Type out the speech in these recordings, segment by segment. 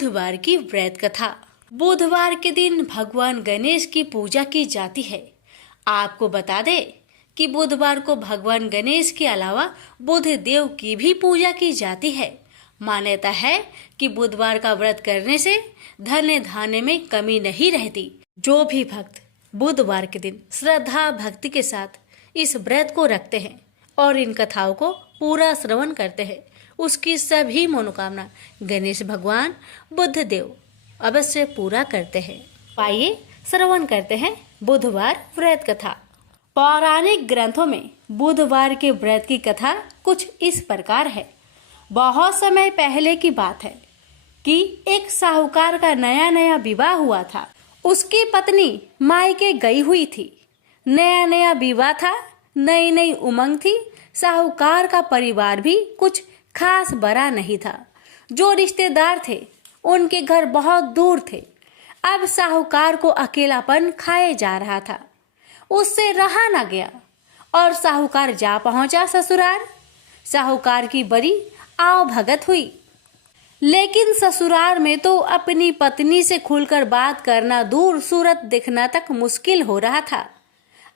बुधवार की व्रत कथा। बुधवार के दिन भगवान गणेश की पूजा की जाती है। आपको बता दें कि बुधवार को भगवान गणेश के अलावा बुध देव की भी पूजा की जाती है। मान्यता है कि बुधवार का व्रत करने से धन धान्य में कमी नहीं रहती। जो भी भक्त बुधवार के दिन श्रद्धा भक्ति के साथ इस व्रत को रखते हैं और इन कथाओं को पूरा श्रवण करते हैं, उसकी सभी मनोकामना गणेश भगवान बुध देव अवश्य पूरा करते हैं। आइए श्रवण करते हैं बुधवार व्रत कथा। पौराणिक ग्रंथों में बुधवार के व्रत की कथा कुछ इस प्रकार है। बहुत समय पहले की बात है कि एक साहूकार का नया नया विवाह हुआ था। उसकी पत्नी मायके गई हुई थी। नया नया विवाह था, नई नई उमंग थी। साहूकार का परिवार भी कुछ खास बड़ा नहीं था। जो रिश्तेदार थे उनके घर बहुत दूर थे। अब साहूकार को अकेलापन खाए जा रहा था। उससे रहा न गया और साहूकार जा पहुंचा ससुराल। साहूकार की बड़ी आव भगत हुई, लेकिन ससुराल में तो अपनी पत्नी से खुलकर बात करना दूर, सूरत देखना तक मुश्किल हो रहा था।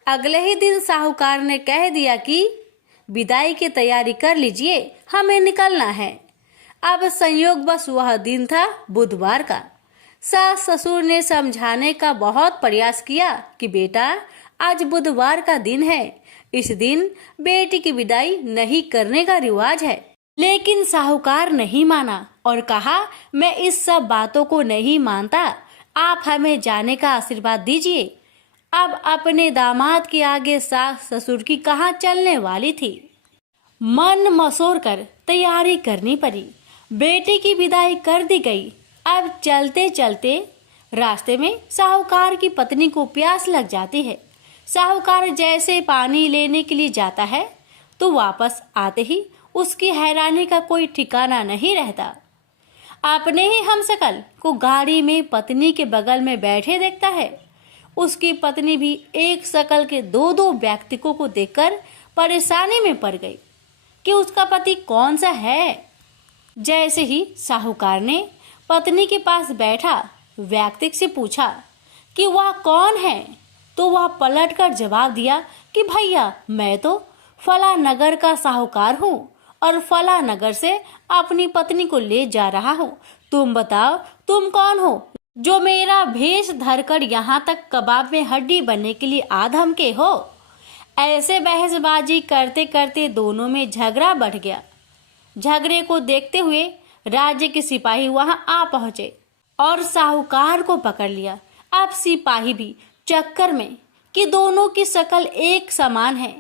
अगले ही दिन साहूकार ने कह दिया कि विदाई की तैयारी कर लीजिए, हमें निकलना है। अब संयोगवश वह दिन था बुधवार का। सास ससुर ने समझाने का बहुत प्रयास किया कि बेटा, आज बुधवार का दिन है, इस दिन बेटी की विदाई नहीं करने का रिवाज है। लेकिन साहूकार नहीं माना और कहा, मैं इस सब बातों को नहीं मानता, आप हमें जाने का आशीर्वाद दीजिए। अब अपने दामाद के आगे सास ससुर की कहाँ चलने वाली थी। मन मसोर कर तैयारी करनी पड़ी। बेटी की विदाई कर दी गई। अब चलते चलते रास्ते में साहूकार की पत्नी को प्यास लग जाती है। साहूकार जैसे पानी लेने के लिए जाता है तो वापस आते ही उसकी हैरानी का कोई ठिकाना नहीं रहता। अपने ही हमशक्ल को गाड़ी में पत्नी के बगल में बैठे देखता है। उसकी पत्नी भी एक शकल के दो दो व्यक्तियों को देखकर परेशानी में पड़ गई कि उसका पति कौन सा है। जैसे ही साहूकार ने पत्नी के पास बैठा व्यक्ति से पूछा कि वह कौन है, तो वह पलटकर जवाब दिया कि भैया, मैं तो फला नगर का साहूकार हूँ और फला नगर से अपनी पत्नी को ले जा रहा हूँ। तुम बताओ, तुम कौन हो जो मेरा भेष धरकर यहाँ तक कबाब में हड्डी बनने के लिए आधम के हो। ऐसे बहसबाजी करते करते दोनों में झगड़ा बढ़ गया। झगड़े को देखते हुए राज्य के सिपाही वहां आ पहुंचे और साहूकार को पकड़ लिया। अब सिपाही भी चक्कर में कि दोनों की शक्ल एक समान है।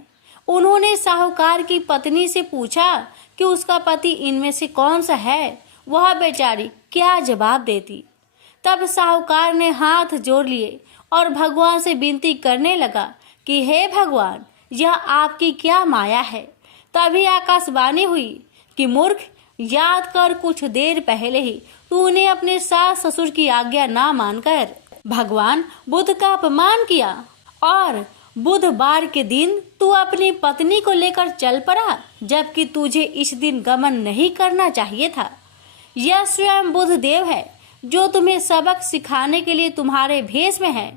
उन्होंने साहूकार की पत्नी से पूछा कि उसका पति इनमें से कौन सा है। वह बेचारी क्या जवाब देती। तब साहूकार ने हाथ जोड़ लिए और भगवान से विनती करने लगा कि हे भगवान, यह आपकी क्या माया है। तभी आकाशवाणी हुई कि मूर्ख, याद कर कुछ देर पहले ही तूने अपने सास ससुर की आज्ञा ना मानकर भगवान बुध का अपमान किया और बुधवार के दिन तू अपनी पत्नी को लेकर चल पड़ा, जबकि तुझे इस दिन गमन नहीं करना चाहिए था। यह स्वयं बुध देव है जो तुम्हें सबक सिखाने के लिए तुम्हारे भेष में है।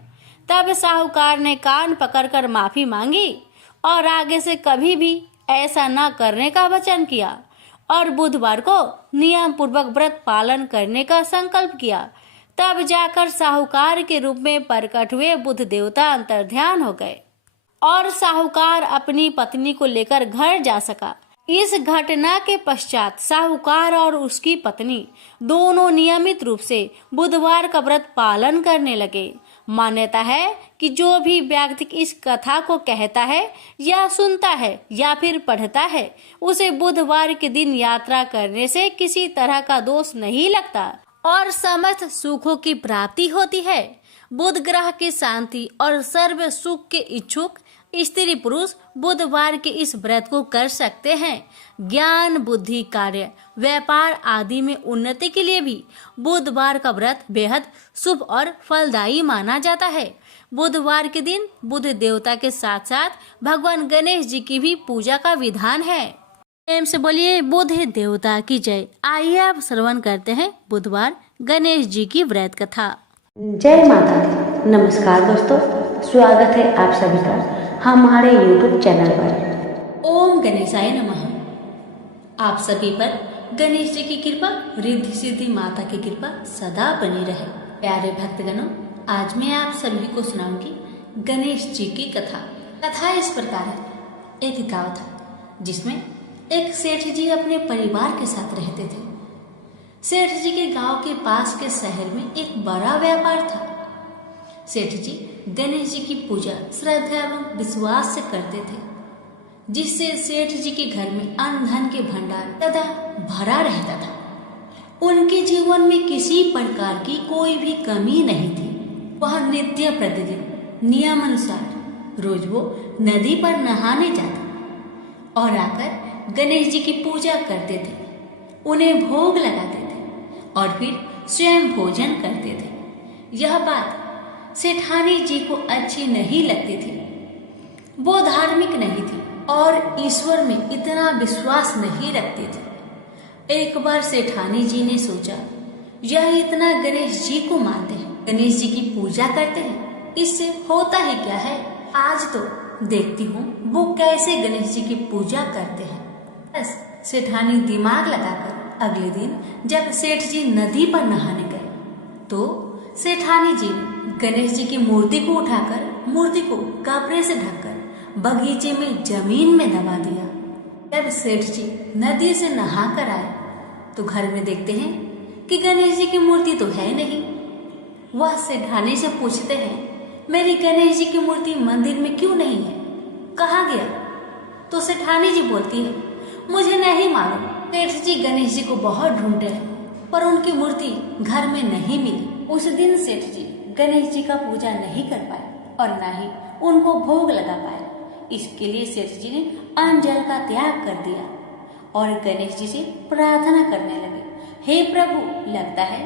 तब साहूकार ने कान पकड़कर माफी मांगी और आगे से कभी भी ऐसा न करने का वचन किया और बुधवार को नियम पूर्वक व्रत पालन करने का संकल्प किया। तब जाकर साहूकार के रूप में प्रकट हुए बुध देवता अंतर्ध्यान हो गए और साहूकार अपनी पत्नी को लेकर घर जा सका। इस घटना के पश्चात साहूकार और उसकी पत्नी दोनों नियमित रूप से बुधवार का व्रत पालन करने लगे। मान्यता है कि जो भी व्यक्ति इस कथा को कहता है या सुनता है या फिर पढ़ता है, उसे बुधवार के दिन यात्रा करने से किसी तरह का दोष नहीं लगता और समस्त सुखों की प्राप्ति होती है। बुध ग्रह की शांति और सर्व सुख के इच्छुक स्त्री पुरुष बुधवार के इस व्रत को कर सकते हैं। ज्ञान, बुद्धि, कार्य, व्यापार आदि में उन्नति के लिए भी बुधवार का व्रत बेहद शुभ और फलदायी माना जाता है। बुधवार के दिन बुध देवता के साथ साथ भगवान गणेश जी की भी पूजा का विधान है। प्रेम से बोलिए बुध देवता की जय। आइए आप श्रवण करते हैं बुधवार गणेश जी की व्रत कथा। जय माता दी। नमस्कार दोस्तों, स्वागत है आप सभी का हमारे YouTube चैनल पर। ओम गणेशाय नमः। आप सभी पर गणेश जी की कृपा, रिद्धि सिद्धि माता की कृपा सदा बनी रहे। प्यारे भक्तगणों, आज मैं आप सभी को सुनाऊंगी गणेश जी की कथा। कथा इस प्रकार है। एक गांव था जिसमें एक सेठ जी अपने परिवार के साथ रहते थे। सेठ जी के गांव के पास के शहर में एक बड़ा व्यापार था। सेठ जी गणेश जी की पूजा श्रद्धा एवं विश्वास से करते थे, जिससे सेठ जी के घर में अन्न धन के भंडार सदा भरा रहता था। उनके जीवन में किसी प्रकार की कोई भी कमी नहीं थी। वह नित्य प्रतिदिन नियमानुसार रोज वो नदी पर नहाने जाते और आकर गणेश जी की पूजा करते थे, उन्हें भोग लगाते थे और फिर स्वयं भोजन करते थे। यह बात सेठानी जी को अच्छी नहीं लगती थी। वो धार्मिक नहीं थी और ईश्वर में इतना विश्वास नहीं रखती थी। एक बार सेठानी जी ने सोचा, यह इतना गणेश जी को मानते हैं, गणेश जी की पूजा करते हैं, इससे होता ही क्या है। आज तो देखती हूँ वो कैसे गणेश जी की पूजा करते हैं। बस सेठानी दिमाग लगाकर अगले दिन जब सेठ जी नदी पर नहाने गए तो सेठानी जी ने गणेश जी की मूर्ति को उठाकर मूर्ति को कपड़े से ढककर बगीचे में जमीन में दबा दिया। जब सेठ जी नदी से नहा कर आए तो घर में देखते हैं कि गणेश जी की मूर्ति तो है नहीं। वह सेठानी से पूछते हैं, मेरी गणेश जी की मूर्ति मंदिर में क्यों नहीं है, कहाँ गया? तो सेठानी जी बोलती है, मुझे नहीं मालूम। सेठ जी गणेश जी को बहुत ढूंढते हैं पर उनकी मूर्ति घर में नहीं मिली। उस दिन सेठ जी गणेश जी का पूजा नहीं कर पाए और न ही उनको भोग लगा पाए। इसके लिए सेठ जी ने अन्न जल का त्याग कर दिया और गणेश जी से प्रार्थना करने लगे, हे प्रभु, लगता है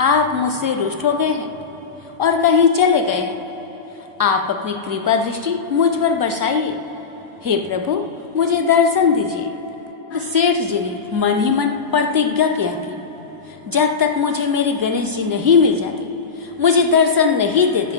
आप मुझसे रुष्ट हो गए हैं और कहीं चले गए हैं। आप अपनी कृपा दृष्टि मुझ पर बरसाइए। हे प्रभु, मुझे दर्शन दीजिए। सेठ जी ने मन ही मन प्रतिज्ञा किया कि जब तक मुझे मेरे गणेश जी नहीं मिल जाते, मुझे दर्शन नहीं देते,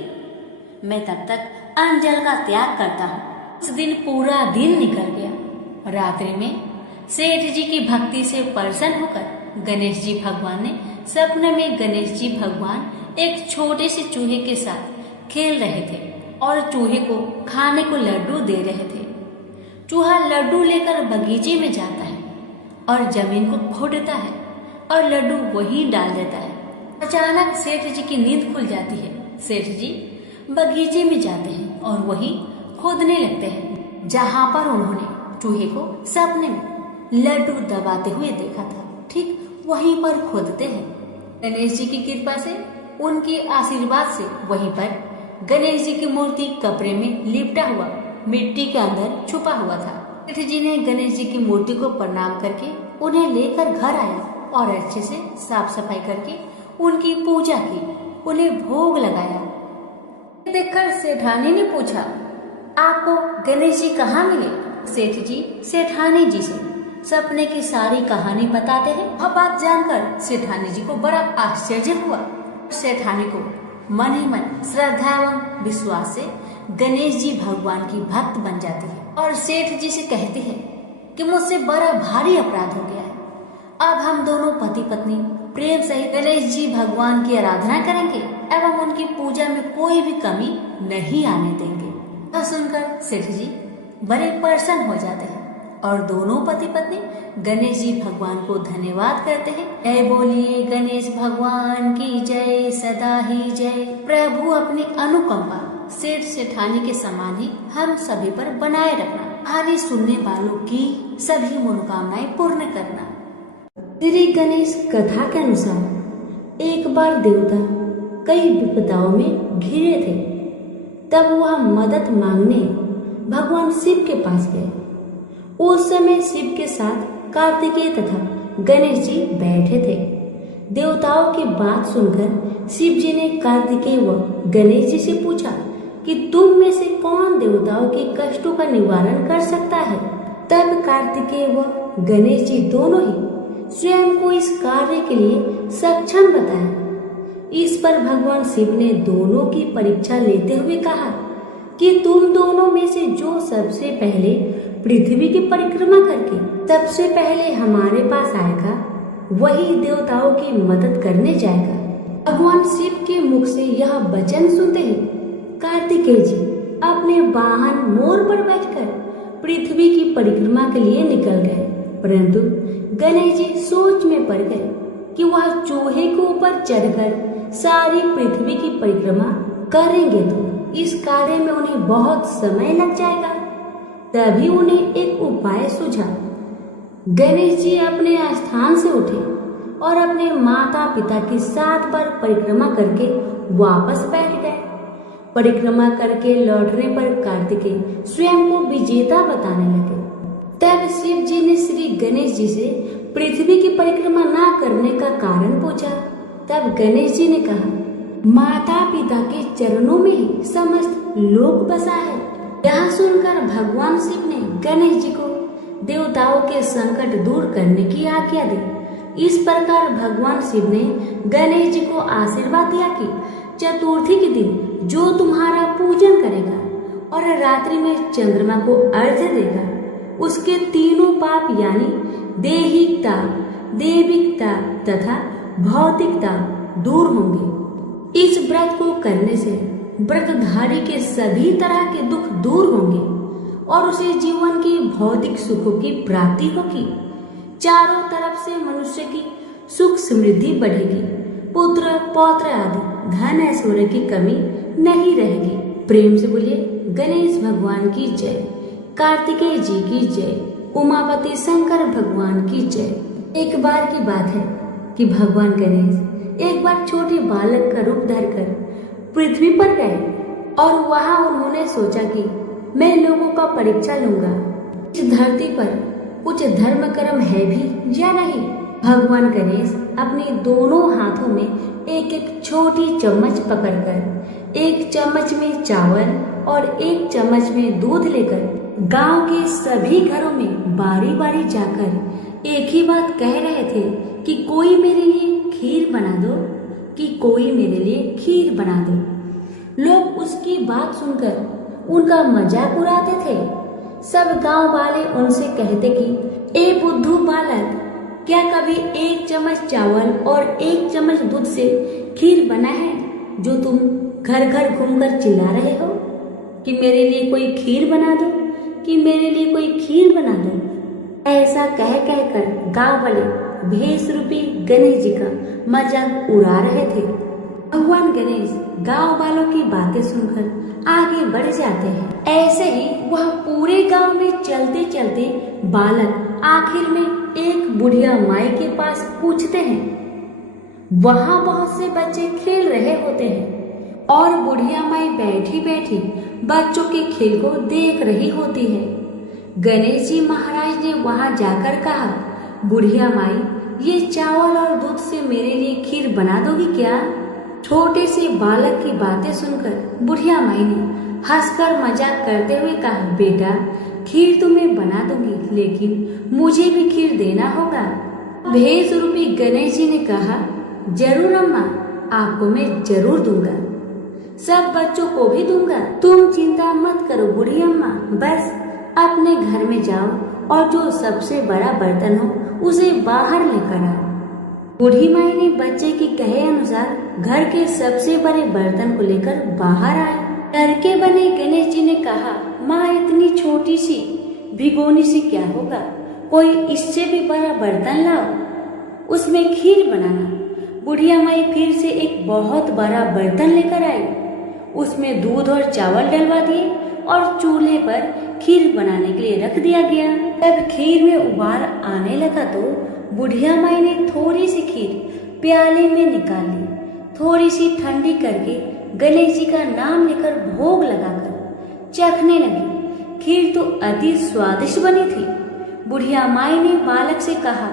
मैं तब तक अन्न जल का त्याग करता हूँ। उस दिन पूरा दिन निकल गया। रात्रि में सेठ जी की भक्ति से प्रसन्न होकर गणेश जी भगवान ने सपने में गणेश जी भगवान एक छोटे से चूहे के साथ खेल रहे थे और चूहे को खाने को लड्डू दे रहे थे। चूहा लड्डू लेकर बगीचे में जाता है और जमीन को खोदता है और लड्डू वहीं डाल देता है। अचानक सेठ जी की नींद खुल जाती है। सेठ जी बगीचे में जाते हैं और वहीं खोदने लगते हैं जहां पर उन्होंने चूहे को सपने में लड्डू दबाते हुए देखा था। ठीक वहीं पर खोदते हैं। गणेश जी की कृपा से, उनके आशीर्वाद से वहीं पर गणेश जी की मूर्ति कपड़े में लिपटा हुआ मिट्टी के अंदर छुपा हुआ था। सेठ जी ने गणेश जी की मूर्ति को प्रणाम करके उन्हें लेकर घर आया और अच्छे से साफ सफाई करके उनकी पूजा की, उन्हें भोग लगाया। देखकर सेठानी ने पूछा, आपको गणेश जी कहाँ मिले? सेठ जी सेठानी जी से सपने की सारी कहानी बताते हैं। वह बात जानकर सेठानी जी को बड़ा आश्चर्य हुआ। सेठानी को मन ही मन श्रद्धा एवं विश्वास से गणेश जी भगवान की भक्त बन जाती है और सेठ जी से कहती है कि मुझसे बड़ा भारी अपराध हो गया है। अब हम दोनों पति पत्नी प्रेम सहित गणेश जी भगवान की आराधना करेंगे एवं उनकी पूजा में कोई भी कमी नहीं आने देंगे। यह सुनकर सेठ जी बड़े प्रसन्न हो जाते हैं और दोनों पति पत्नी गणेश जी भगवान को धन्यवाद करते हैं। जय बोलिए गणेश भगवान की जय, सदा ही जय। प्रभु अपनी अनुकंपा सेठ सेठानी के समान ही हम सभी पर बनाए रखना। कहानी सुनने वालों की सभी मनोकामनाएं पूर्ण करना। श्री गणेश कथा के अनुसार एक बार देवता कई विपदाओं में घिरे थे। तब वह मदद मांगने भगवान शिव के पास गए। उस समय शिव के साथ कार्तिकेय तथा गणेश जी बैठे थे। देवताओं की बात सुनकर शिव जी ने कार्तिकेय व गणेश जी से पूछा कि तुम में से कौन देवताओं के कष्टों का निवारण कर सकता है। तब कार्तिकेय व गणेश जी दोनों ही स्वयं को इस कार्य के लिए सक्षम बताया। इस पर भगवान शिव ने दोनों की परीक्षा लेते हुए कहा कि तुम दोनों में से जो सबसे पहले पृथ्वी की परिक्रमा करके सबसे पहले हमारे पास आएगा वही देवताओं की मदद करने जाएगा। भगवान शिव के मुख से यह वचन सुनते ही कार्तिकेय जी अपने वाहन मोर पर बैठकर पृथ्वी की परिक्रमा के लिए निकल गए, परंतु गणेश जी सोच में पड़ गए कि वह चूहे के ऊपर चढ़कर सारी पृथ्वी की परिक्रमा करेंगे तो इस कार्य में उन्हें बहुत समय लग जाएगा। तभी उन्हें एक उपाय सूझा। गणेश जी अपने स्थान से उठे और अपने माता पिता की 7 बार परिक्रमा करके वापस बैठ गए। परिक्रमा करके लौटने पर कार्तिकेय स्वयं को विजेता बताने लगे। तब शिव जी ने श्री गणेश जी से पृथ्वी की परिक्रमा ना करने का कारण पूछा। तब गणेश जी ने कहा, माता पिता के चरणों में ही समस्त लोक बसा है। यह सुनकर भगवान शिव ने गणेश जी को देवताओं के संकट दूर करने की आज्ञा दी। इस प्रकार भगवान शिव ने गणेश जी को आशीर्वाद दिया कि चतुर्थी के दिन जो तुम्हारा पूजन करेगा और रात्रि में चंद्रमा को अर्घ्य देगा उसके तीनों पाप यानी देहिकता, देविकता तथा भौतिकता दूर होंगे। इस व्रत को करने से व्रतधारी के सभी तरह के दुख दूर होंगे और उसे जीवन की भौतिक सुखों की प्राप्ति होगी। चारों तरफ से मनुष्य की सुख समृद्धि बढ़ेगी, पुत्र पौत्र आदि धन ऐश्वर्य की कमी नहीं रहेगी। प्रेम से बोलिए गणेश भगवान की जय, कार्तिकेय जी की जय, उमापति शंकर भगवान की जय। एक बार की बात है कि भगवान गणेश एक बार छोटे बालक का रूप धरकर पृथ्वी पर गए और वहां उन्होंने सोचा कि मैं लोगों का परीक्षा लूंगा, इस धरती पर कुछ धर्म कर्म है भी या नहीं। भगवान गणेश अपने दोनों हाथों में एक एक छोटी चम्मच पकड़कर एक चम्मच में चावल और एक चम्मच में दूध लेकर गांव के सभी घरों में बारी बारी जाकर एक ही बात कह रहे थे कि कोई मेरे लिए खीर बना दो, कि कोई मेरे लिए खीर बना दो। लोग उसकी बात सुनकर उनका मजाक उड़ाते थे। सब गांव वाले उनसे कहते कि ए बुद्धू बालक, क्या कभी एक चम्मच चावल और एक चम्मच दूध से खीर बना है जो तुम घर घर घूमकर चिल्ला रहे हो कि मेरे लिए कोई खीर बना दो, कि मेरे लिए कोई खीर बना दो। ऐसा कह कहकर गांव वाले भेष रूपी गणेश जी का मजाक उड़ा रहे थे। भगवान गणेश गांव वालों की बातें सुनकर आगे बढ़ जाते हैं। ऐसे ही वह पूरे गांव में चलते चलते बालक आखिर में एक बुढ़िया माई के पास पूछते हैं। वहां बहुत से बच्चे खेल रहे होते हैं और बुढ़िया माई बैठी बैठी बच्चों के खेल को देख रही होती है। गणेश जी महाराज ने वहां जाकर कहा, बुढ़िया माई, ये चावल और दूध से मेरे लिए खीर बना दोगी क्या? छोटे से बालक की बातें सुनकर बुढ़िया माई ने हंसकर मजाक करते हुए कहा, बेटा खीर तो मैं बना दूंगी, लेकिन मुझे भी खीर देना होगा। भेष रूपी गणेश जी ने कहा, जरूर अम्मा, आपको मैं जरूर दूंगा, सब बच्चों को भी दूंगा। तुम चिंता मत करो बूढ़ी अम्मा, बस अपने घर में जाओ और जो सबसे बड़ा बर्तन हो उसे बाहर लेकर आओ। बूढ़ी माई ने बच्चे की कहे अनुसार घर के सबसे बड़े बर्तन को लेकर बाहर आए। घर के बने गणेश जी ने कहा, माँ इतनी छोटी सी भिगोनी से क्या होगा, कोई इससे भी बड़ा बर्तन लाओ, उसमें खीर बनाना। बुढ़िया माई फिर से एक बहुत बड़ा बर्तन लेकर आई, उसमें दूध और चावल डलवा दिए और चूल्हे पर खीर बनाने के लिए रख दिया गया। जब खीर में उबाल आने लगा तो बुढ़िया माई ने थोड़ी सी खीर प्याले में निकाल ली, थोड़ी सी ठंडी करके गणेश जी का नाम लेकर भोग लगाकर चखने लगी। खीर तो अति स्वादिष्ट बनी थी। बुढ़िया माई ने बालक से कहा,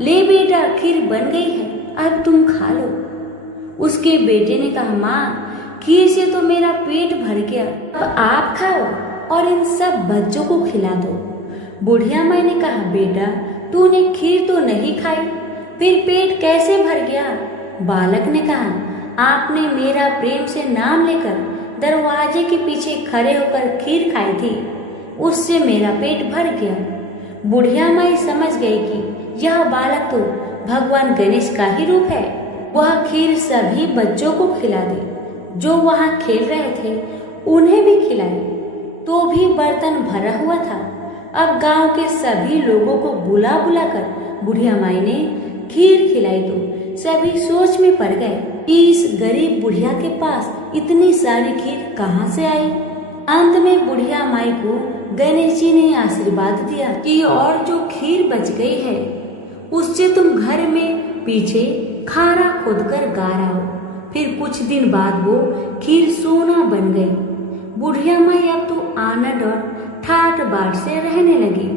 ले बेटा खीर बन गई है, अब तुम खा लो। उसके बेटे ने कहा, माँ खीर से तो मेरा पेट भर गया, अब आप खाओ और इन सब बच्चों को खिला दो। बुढ़िया माई ने कहा, बेटा तूने खीर तो नहीं खाई, फिर पेट कैसे भर गया? बालक ने कहा, आपने मेरा प्रेम से नाम लेकर दरवाजे के पीछे खड़े होकर खीर खाई थी, उससे मेरा पेट भर गया। बुढ़िया माई समझ गई कि यह बालक तो भगवान गणेश का ही रूप है। वह खीर सभी बच्चों को खिला दी जो वहां खेल रहे थे, उन्हें भी खिलाई, तो भी बर्तन भरा हुआ था। अब गांव के सभी लोगों को बुला बुलाकर बुढ़िया माई ने खीर खिलाई तो सभी सोच में पड़ गए कि इस गरीब बुढ़िया के पास इतनी सारी खीर कहाँ से आई। अंत में बुढ़िया माई को गणेश जी ने आशीर्वाद दिया कि और जो खीर बच गई है उससे तुम घर में पीछे खारा खोदकर गाड़ो। फिर कुछ दिन बाद वो खीर सोना बन गई। बुढ़िया माई अब तो आनंद और ठाट बाट से रहने लगी।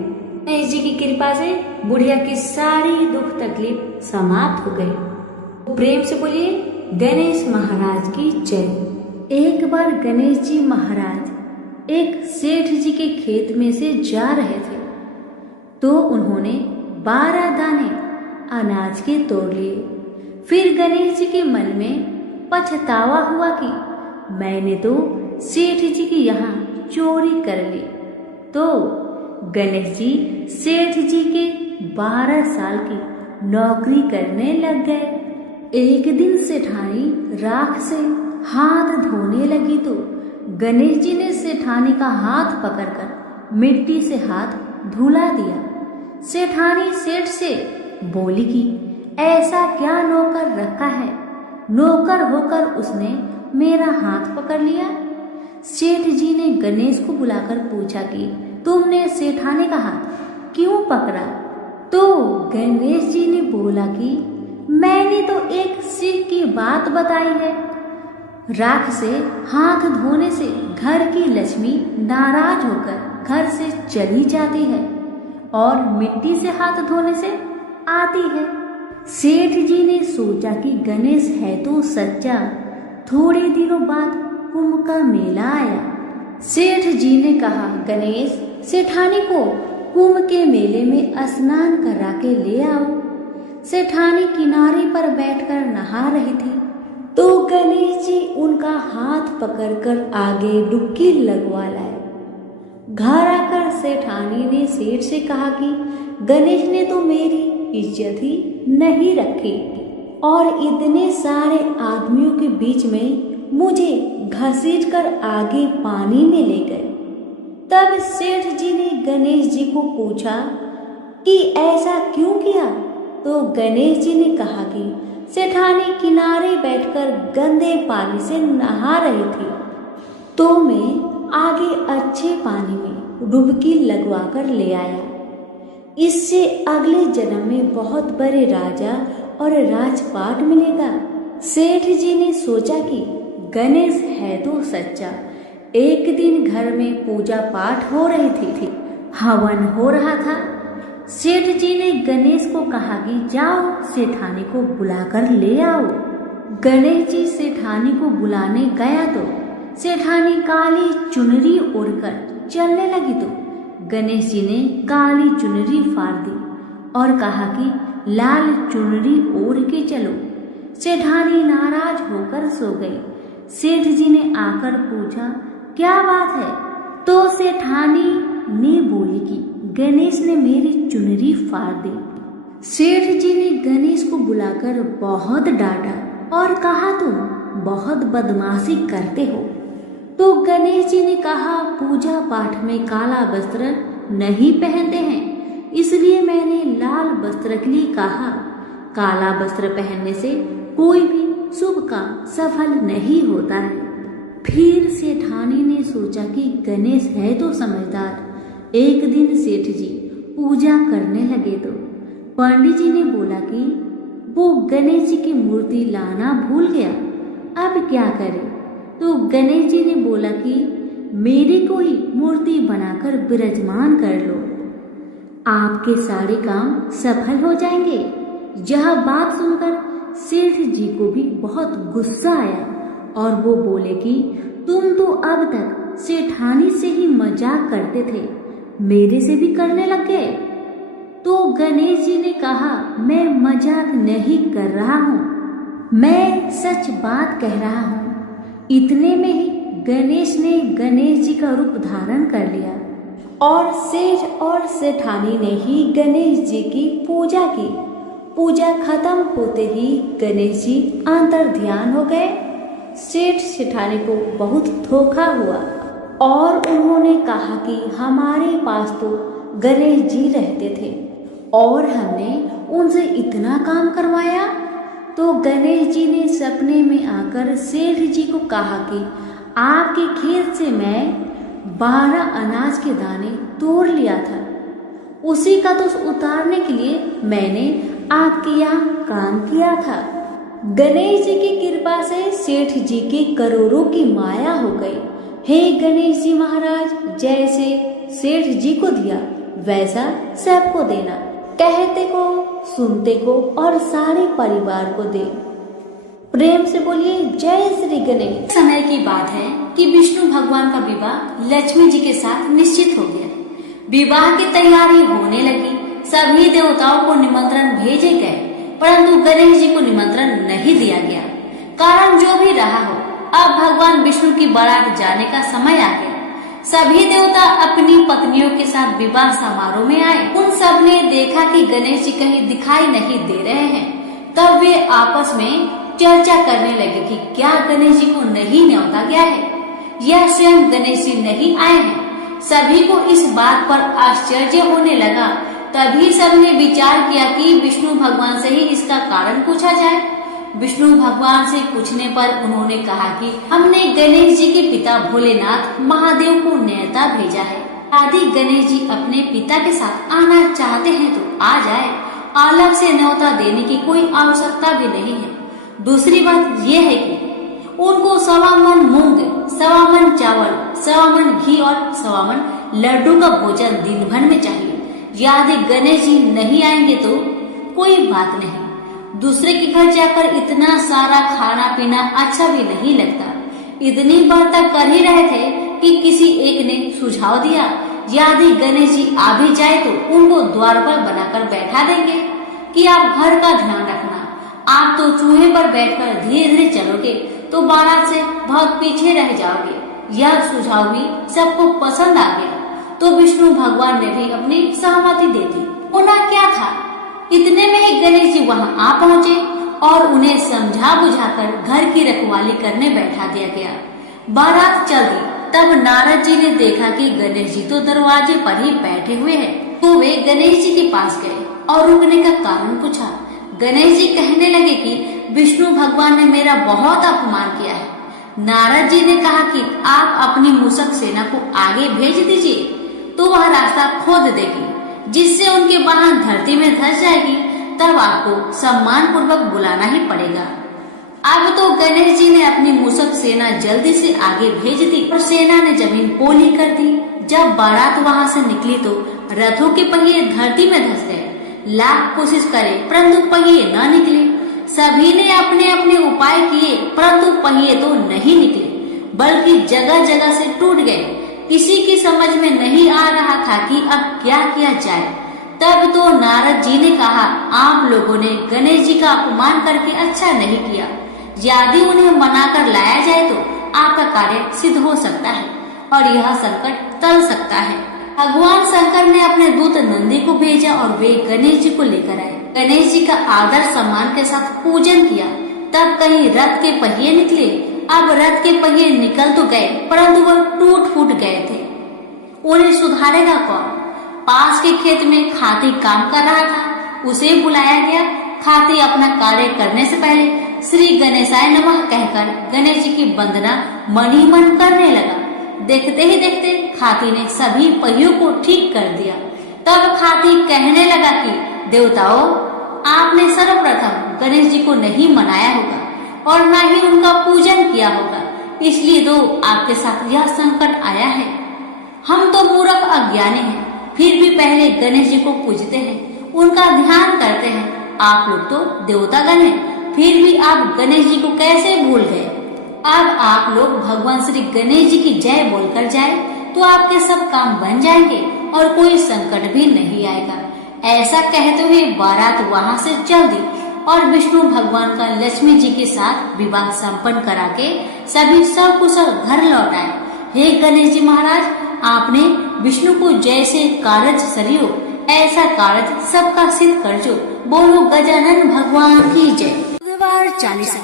गणेश जी की कृपा से बुढ़िया की सारी दुख तकलीफ समाप्त हो गई। प्रेम से बोलिए गणेश महाराज की जय। एक बार गणेश जी महाराज एक सेठ जी के खेत में से जा रहे थे तो उन्होंने 12 दाने अनाज के तोड़ लिए। फिर गणेश जी के मन में पछतावा हुआ कि मैंने तो सेठ जी के यहाँ चोरी कर ली। तो गणेश जी सेठ जी के 12 साल की नौकरी करने लग गए। एक दिन सेठानी राख से हाथ धोने लगी तो गणेश जी ने सेठानी का हाथ पकड़कर मिट्टी से हाथ धुला दिया। सेठानी सेठ से बोली कि ऐसा क्या नौकर रखा है, नौकर होकर उसने मेरा हाथ पकड़ लिया। सेठ जी ने गणेश को बुलाकर पूछा कि तुमने सेठानी का हाथ क्यों पकड़ा? तो गणेश जी ने बोला कि मैंने तो एक सिर की बात बताई है। राख से हाथ धोने से घर की लक्ष्मी नाराज होकर घर से चली जाती है और मिट्टी से हाथ धोने से आती है। सेठ जी ने सोचा कि गणेश है तो सच्चा। थोड़े दिनों बाद कुंभ का मेला आया। सेठ जी ने कहा, गणेश सेठानी को कुंभ के मेले में स्नान करा के ले आओ। सेठानी किनारे पर बैठकर नहा रही थी तो गणेश जी उनका हाथ पकड़कर आगे डुबकी लगवा लाए। घर आकर सेठानी ने सेठ से कहा कि गणेश ने तो मेरी इज्जत ही नहीं रखी और इतने सारे आदमियों के बीच में मुझे घसीट कर आगे पानी में ले गए। तब सेठ जी ने गणेश जी को पूछा कि ऐसा क्यों किया? तो गणेश जी ने कहा कि सेठानी किनारे बैठकर गंदे पानी से नहा रही थी तो मैं आगे अच्छे पानी में डुबकी लगवा कर ले आया। इससे अगले जन्म में बहुत बड़े राजा और राजपाट मिलेगा। सेठ जी ने सोचा कि गणेश है तो सच्चा। एक दिन घर में पूजा पाठ हो रही थी, हवन हो रहा था। सेठ जी ने गणेश को कहा कि जाओ सेठानी को बुलाकर ले आओ। गणेश जी सेठानी को बुलाने गया तो सेठानी काली चुनरी ओढ़कर चलने लगी तो गणेश जी ने काली चुनरी फाड़ दी और कहा कि लाल चुनरी ओढ़ के चलो। सेठानी नाराज होकर सो गई। सेठ जी ने आकर पूछा, क्या बात है? तो सेठानी ने बोली कि गणेश ने मेरी चुनरी फाड़ दी। सेठ जी ने गणेश को बुलाकर बहुत डांटा और कहा, तुम बहुत बदमाशी करते हो। तो गणेश जी ने कहा, पूजा पाठ में काला वस्त्र नहीं पहनते हैं, इसलिए मैंने लाल वस्त्र के लिए कहा। काला वस्त्र पहनने से कोई भी शुभ काम सफल नहीं होता है। फिर सेठानी ने सोचा कि गणेश है तो समझदार। एक दिन सेठ जी पूजा करने लगे तो पंडित जी ने बोला कि वो गणेश जी की मूर्ति लाना भूल गया, अब क्या करे? तो गणेश जी ने बोला कि मेरी कोई मूर्ति बनाकर विराजमान कर लो, आपके सारे काम सफल हो जाएंगे। यह बात सुनकर सेठ जी को भी बहुत गुस्सा आया और वो बोले कि तुम तो अब तक सेठानी से ही मजाक करते थे, मेरे से भी करने लग गए। तो गणेश जी ने कहा, मैं मजाक नहीं कर रहा हूँ, मैं सच बात कह रहा हूँ। इतने में ही गणेश ने गणेश जी का रूप धारण कर लिया और सेठ और सेठानी ने ही गणेश जी की पूजा की। पूजा खत्म होते ही गणेश जी अंतर ध्यान हो गए। सेठ सेठानी को बहुत धोखा हुआ और उन्होंने कहा कि हमारे पास तो गणेश जी रहते थे और हमने उनसे इतना काम करवाया। तो गणेश जी ने सपने में आकर सेठ जी को कहा कि आपके खेत से मैं 12 अनाज के दाने तोड़ लिया था, उसी का तो उतारने के लिए मैंने आपके यहाँ काम किया था। गणेश जी की कृपा से सेठ जी की करोड़ों की माया हो गई। हे गणेश जी महाराज, जैसे सेठ जी को दिया वैसा सबको देना, कहते को, सुनते को और सारे परिवार को दे। प्रेम से बोलिए जय श्री गणेश। समय की बात है कि विष्णु भगवान का विवाह लक्ष्मी जी के साथ निश्चित हो गया। विवाह की तैयारी होने लगी। सभी देवताओं को निमंत्रण भेजे गए, परंतु गणेश जी को निमंत्रण नहीं दिया गया। कारण जो भी रहा हो, अब भगवान विष्णु की बारात जाने का समय आ गया। सभी देवता अपनी पत्नियों के साथ विवाह समारोह में आए। उन सब ने देखा कि गणेश जी कहीं दिखाई नहीं दे रहे हैं। तब वे आपस में चर्चा करने लगे कि क्या गणेश जी को नहीं न्योता गया है या स्वयं गणेश जी नहीं आए हैं। सभी को इस बात पर आश्चर्य होने लगा। तभी सबने विचार किया कि विष्णु भगवान से ही इसका कारण पूछा जाए। विष्णु भगवान से पूछने पर उन्होंने कहा कि हमने गणेश जी के पिता भोलेनाथ महादेव को न्योता भेजा है। यदि गणेश जी अपने पिता के साथ आना चाहते हैं तो आ जाए, अलग से न्योता देने की कोई आवश्यकता भी नहीं है। दूसरी बात यह है कि उनको 1.25 मन मूंग, 1.25 मन चावल, 1.25 मन घी और 1.25 मन लड्डू का भोजन दिन भर में चाहिए। यदि गणेश जी नहीं आएंगे तो कोई बात नहीं, दूसरे के घर जाकर इतना सारा खाना पीना अच्छा भी नहीं लगता। इतनी बार तक कर ही रहे थे कि किसी एक ने सुझाव दिया, यदि गणेश जी आ भी जाए तो उनको द्वार पर बनाकर बैठा देंगे कि आप घर का ध्यान रखना। आप तो चूहे पर बैठकर धीरे धीरे चलोगे तो बारात से बहुत पीछे रह जाओगे। यह सुझाव भी सबको पसंद आ गया, तो विष्णु भगवान ने भी अपनी सहमति दे दी। होना क्या था, इतने में ही गणेश जी वहां आ पहुँचे और उन्हें समझा बुझाकर घर की रखवाली करने बैठा दिया गया। बारात चल दी। तब नारद जी ने देखा कि गणेश जी तो दरवाजे पर ही बैठे हुए हैं। तो वे गणेश जी के पास गए और रुकने का कारण पूछा। गणेश जी कहने लगे कि विष्णु भगवान ने मेरा बहुत अपमान किया है। नारद जी ने कहा कि आप अपनी मूषक सेना को आगे भेज दीजिए, तो वह रास्ता खोद देगी, जिससे उनके वाहन धरती में धंस जाएगी। तब आपको सम्मान पूर्वक बुलाना ही पड़ेगा। अब तो गणेश जी ने अपनी मूषक सेना जल्दी से आगे भेज दी और सेना ने जमीन पोली कर दी। जब बारात वहां से निकली तो रथों के पहिए धरती में धंस गए। लाख कोशिश करे परंतु पहिए न निकले। सभी ने अपने अपने उपाय किए, परंतु पहिए तो नहीं निकले, बल्कि जगह जगह से टूट गए। किसी की समझ में नहीं आ रहा था कि अब क्या किया जाए। तब तो नारद जी ने कहा, आप लोगों ने गणेश जी का अपमान करके अच्छा नहीं किया। यदि उन्हें मनाकर लाया जाए तो आपका कार्य सिद्ध हो सकता है और यह संकट टल सकता है। भगवान शंकर ने अपने दूत नंदी को भेजा और वे गणेश जी को लेकर आए। गणेश जी का आदर सम्मान के साथ पूजन किया। तब कहीं रथ के पहिए निकले। अब रथ के पहिए निकल तो गए, परंतु वह टूट फूट गए थे। उन्हें सुधारेगा कौन? पास के खेत में खाती काम कर रहा था, उसे बुलाया गया। खाती अपना कार्य करने से पहले श्री गणेशाय नमः कहकर गणेश जी की वंदना मन ही मन करने लगा। देखते ही देखते खाती ने सभी पहियों को ठीक कर दिया। तब खाती कहने लगा कि देवताओं, आपने सर्वप्रथम गणेश जी को नहीं मनाया होगा और न ही उनका पूजन किया होगा, इसलिए तो आपके साथ यह संकट आया है। हम तो मूर्ख अज्ञानी हैं, फिर भी पहले गणेश जी को पूजते हैं, उनका ध्यान करते हैं। आप लोग तो देवतागण हैं, फिर भी आप गणेश जी को कैसे भूल गए? अब आप लोग भगवान श्री गणेश जी की जय बोलकर जाए तो आपके सब काम बन जाएंगे और कोई संकट भी नहीं आएगा। ऐसा कहते हुए बारात वहां से चल दी और विष्णु भगवान का लक्ष्मी जी के साथ विवाह संपन्न करा के सभी सकुशल घर लौट आए। हे गणेश जी महाराज, आपने विष्णु को जैसे कारज सरियो ऐसा कारज सबका सिद्ध कर जो। बोलो गजानन भगवान की जय। बुधवार 40।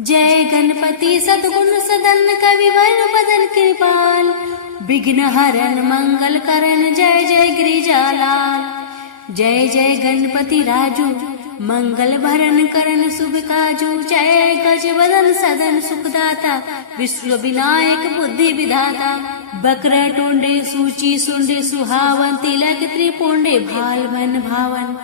जय गणपति सद्गुण सदन कविवर बदन कृपाल, विघ्न हरन मंगल करन जय जय गिरिजालाल। जय जय गणपति राजू मंगल भरन करन शुभ काजू, जय गज वदन सदन सुखदाता विश्व विनायक बुद्धि विधाता। बकर टोंडे सूची सुंडे सुहावन, तिलक त्रिपुंडे भाल मन भावन।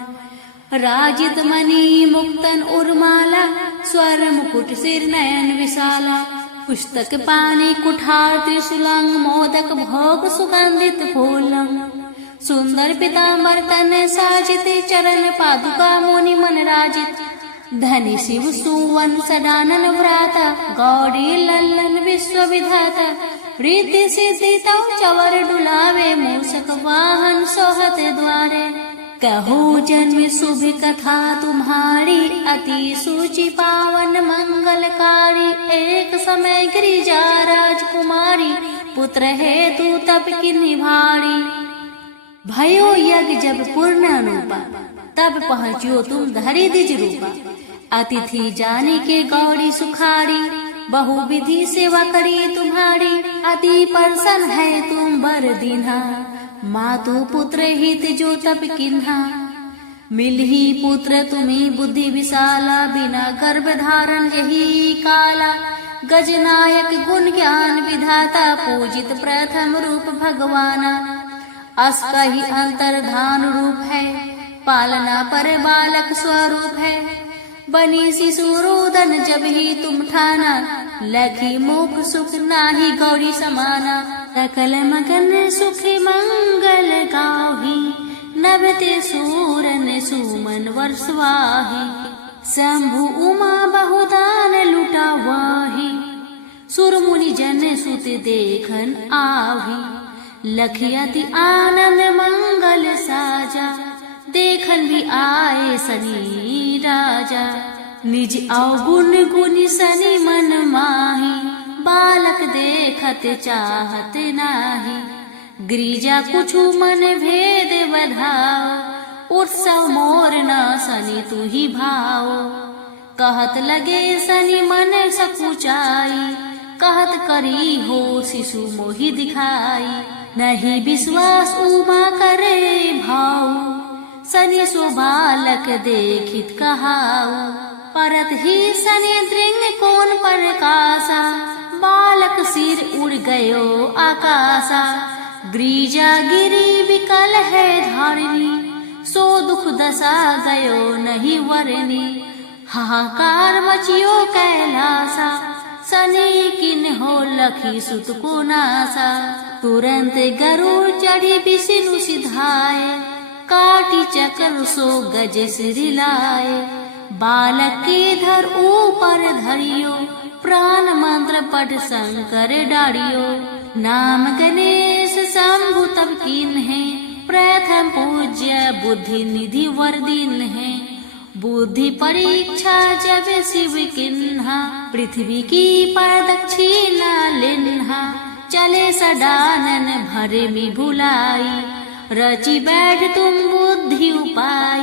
राजित मणि मुक्तन उर्माला, स्वर मुकुट सिर नयन विशाला। पुस्तक पानी कुठार त्रिशूलंग, मोदक भोग सुगंधित फूलंग। सुंदर पीताम्बर तन साजित, चरण पादुका मुनि मन राजित। धनी शिव सुवन सदानन भ्राता, गौरी लल्लन विश्व विधाता। रिद्धि सिद्धि तौ चवर डुलावे, मूषक वाहन सोहत द्वारे। कहो जन्म शुभ कथा तुम्हारी, अति सूचि पावन मंगलकारी। एक समय गिरिजा राजकुमारी, पुत्र हेतु तप की निभारी। भयो यज्ञ जब पूर्ण अनुपा, तब पहुँचियो तुम धरि द्विज रूपा। अतिथि जानी के गौरी सुखारी, बहु विधि सेवा करी तुम्हारी। अति प्रसन्न है तुम बर दीन्हा, मातु पुत्र हित जो तप किन्हा। मिलही पुत्र तुम्हें बुद्धि विशाला, बिना गर्भ धारण यही काला। गजनायक गुण ज्ञान विधाता, पूजित प्रथम रूप भगवाना। असकहि अंतर्धान रूप है, पालना पर बालक स्वरूप है। बनी शिशुरोदन जब ही तुम ठाना, लखी मुख सुख नाही गौरी समाना। सकल मगन सुख मंगल गाही, नभते सूरन सुमन वर्षवाही। शंभु उमा बहुदान लुटावाही, सुर मुनि जन सुत देखन आही। लखियति आनंद मंगल साजा, देखन भी आए सनी राजा। निज अवगुण गुण सनी मन माही, बालक देखत चाहत नाही। गिरिजा कुछु मन भेद बधाओ, उत्सव मोर न सनी तू ही भाओ। कहत लगे सनी मन सकुचाई, कहत करी हो शिशु मोहि दिखाई। नहीं विश्वास उमा करे भाऊ, सनी सो बालक देखित कहाऊ। परत ही सनी दृंग कोन प्रकाशा, बालक सिर उड़ गयो आकाशा। गिरिजा गिरी विकल है धारिणी, सो दुख दशा गयो नहीं वरनी। हाहाकार मचियो कैलासा, सनी किन हो लखी सुत को नासा। तुरंत गरुड़ चढ़ी विष्णु सिधाए, काटी चक्र सो गज सिर लाए। बालक के धर ऊपर धरियो, प्राण मंत्र पढ़ शंकर डारियो। नाम गणेश शंभु तब कीन है, प्रथम पूज्य बुद्धि निधि वर दीन है। बुद्धि परीक्षा जब शिव किन्हा, पृथ्वी की प्रदक्षिणा लिन्हा। चले सदानन भरे में भुलाई, रची बैठ तुम बुद्धि उपाय।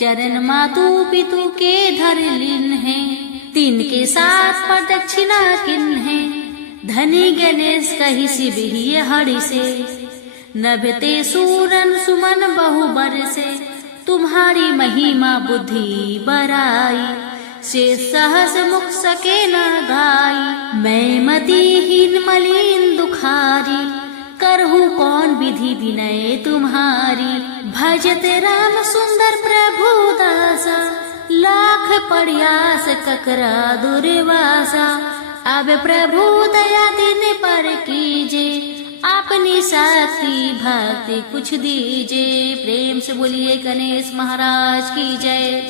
चरण मातु पितु के धर लीन है, तीन के साथ प्रदक्षिणा किन है। धनी गणेश कही शिव ही हरि से, नभते सूरन सुमन बहु बरसे। तुम्हारी महिमा बुद्धि बराई, से सहस मुख सके न गाई। मैं मतिहीन मलिन दुखारी, करहु कौन विधि विनय तुम्हारी। भजत राम सुंदर प्रभु दासा, लाख प्रयास ककरा दुर्वासा। अब प्रभु दया दिन पर कीजे, अपनी शक्ति भक्ति कुछ दीजे। प्रेम से बोलिए गणेश महाराज की जय।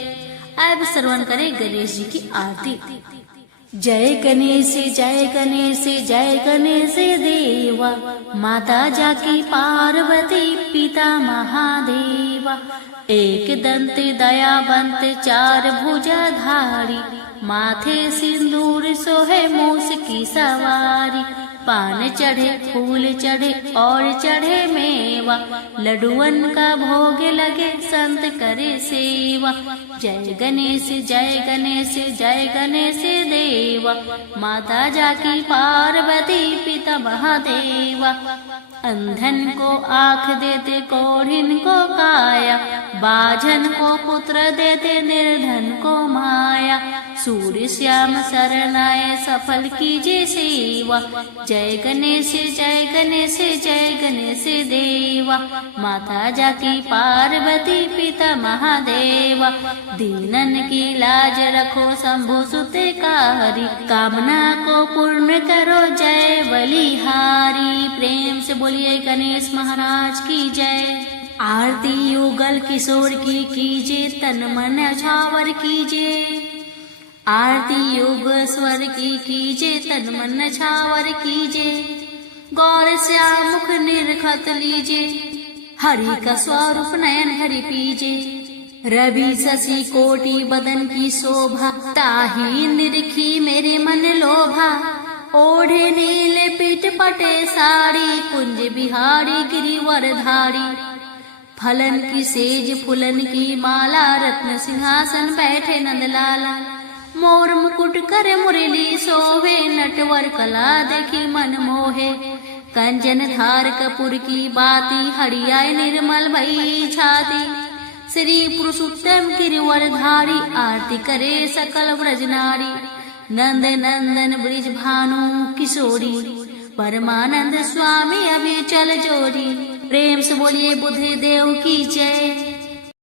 अब श्रवण करें गणेश जी की आरती। जय गणेश जय गणेश जय गणेश देवा, माता जाकी पार्वती पिता महादेवा। एक दंत दयावंत चार भुजाधारी, माथे सिंदूर सोहे मूस की सवारी। पान चढ़े फूल चढ़े और चढ़े मेवा, लड्डुअन का भोग लगे संत करे सेवा। जय गणेश जय गणेश देवा, माता जाकी पार्वती पिता महादेवा। अंधन को आँख देते कोढ़िन को काया, बाझन को पुत्र देते निर्धन को माया। सूर्य श्याम शरणाए सफल कीजिए सेवा, जय गणेश जय गणेश देवा। माता जाकी पार्वती पिता महादेवा, दीनन की लाज रखो शंभु सुते कारी। कामना को पूर्ण करो जय बलिहारी। प्रेम से बोलिए गणेश महाराज की जय। आरती युगल किशोर की कीजिए, तन मन छावर कीजिए। आरती योग स्वर की कीजिए, तन मन छावर कीजिए। गौर श्याम मुख निरखत लीजिए, हरि का स्वरूप नयन हरि पीजिए। रवि शशि कोटि बदन की शोभा, ताही निरखी मेरे मन लोभा। ओढ़े नीले पीठ पटे साड़ी, कुंज बिहारी गिरिवर धारी। फलन की सेज फुलन की माला, रत्न सिंहासन बैठे नंदलाला। मोर मुकुट करे मुरली सोहे, नटवर कला देखी मन मोहे। कंचन धार कपूर की बाती, हरियाय निर्मल भई छाती। श्री पुरुषोत्तम गिरिवर धारी, आरती करे सकल ब्रज नारी। नंद नंदन ब्रिज भानु किशोरी, परमानंद स्वामी अभी चल जोड़ी। प्रेम से बोलिए बुद्ध देव की जय।